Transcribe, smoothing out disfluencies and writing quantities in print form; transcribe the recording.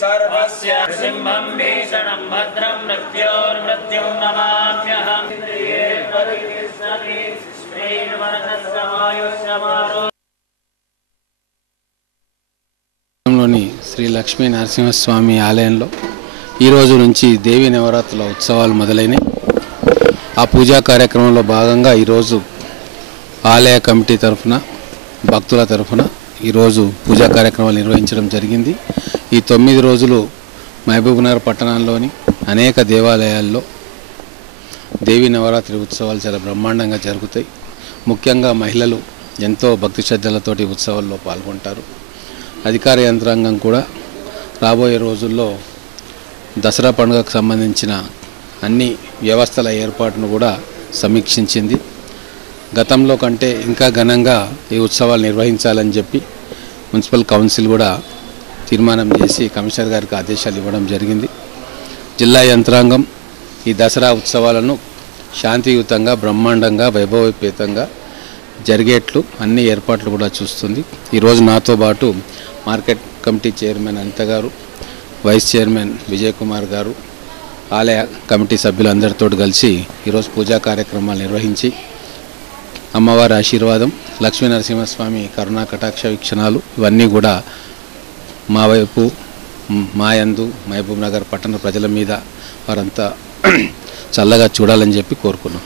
सर्वस्य सिंहं भीषणं भद्रं मृत्योर्मृत्युं नमाम्यहम् इंद्रिये प्रतिष्ठति श्रीर्वरदस्समायुष्यमारो లోని శ్రీ లక్ష్మీ నరసింహస్వామి ఆలయంలో ఈ రోజు నుంచి దేవి నవరాత్రుల ఉత్సవాలు మొదలైనవి. ఆ పూజా కార్యక్రమంలో భాగంగా ఈరోజు ఆలయ కమిటీ తరఫున భక్తుల తరఫున ఈరోజు పూజా కార్యక్రమాలు నిర్వహించడం జరిగింది. ఈ 9 రోజులు మహబూబ్నగర్ పట్టణంలోని అనేక దేవాలయాల్లో దేవి నవరాత్రి ఉత్సవాలు చాలా బ్రహ్మాండంగా జరుగుతాయి. ముఖ్యంగా మహిళలు ఎంతో భక్తి శ్రద్ధలతోటి ఉత్సవాల్లో పాల్గొంటారు. అధికార యంత్రాంగం కూడా రాబోయే రోజుల్లో దసరా పండుగకు సంబంధించిన అన్ని వ్యవస్థల ఏర్పాటును కూడా సమీక్షించింది. గతంలో కంటే ఇంకా ఘనంగా ఈ ఉత్సవాలు నిర్వహించాలని చెప్పి మున్సిపల్ కౌన్సిల్ కూడా తీర్మానం చేసి కమిషనర్ గారికి ఆదేశాలు ఇవ్వడం జరిగింది. జిల్లా యంత్రాంగం ఈ దసరా ఉత్సవాలను శాంతియుతంగా బ్రహ్మాండంగా వైభవోపేతంగా జరిగేట్లు అన్ని ఏర్పాట్లు కూడా చూస్తుంది. ఈరోజు నాతో పాటు మార్కెట్ కమిటీ చైర్మన్ అనిత గారు, వైస్ చైర్మన్ విజయ్ కుమార్ గారు, ఆలయ కమిటీ సభ్యులందరితో కలిసి ఈరోజు పూజా కార్యక్రమాలు నిర్వహించి అమ్మవారి ఆశీర్వాదం, లక్ష్మీ నరసింహస్వామి కరుణా కటాక్ష వీక్షణాలు ఇవన్నీ కూడా మా వైపు మా యందు మహబూబ్నగర్ పట్టణ ప్రజల మీద వారంతా చల్లగా చూడాలని చెప్పి కోరుకున్నాం.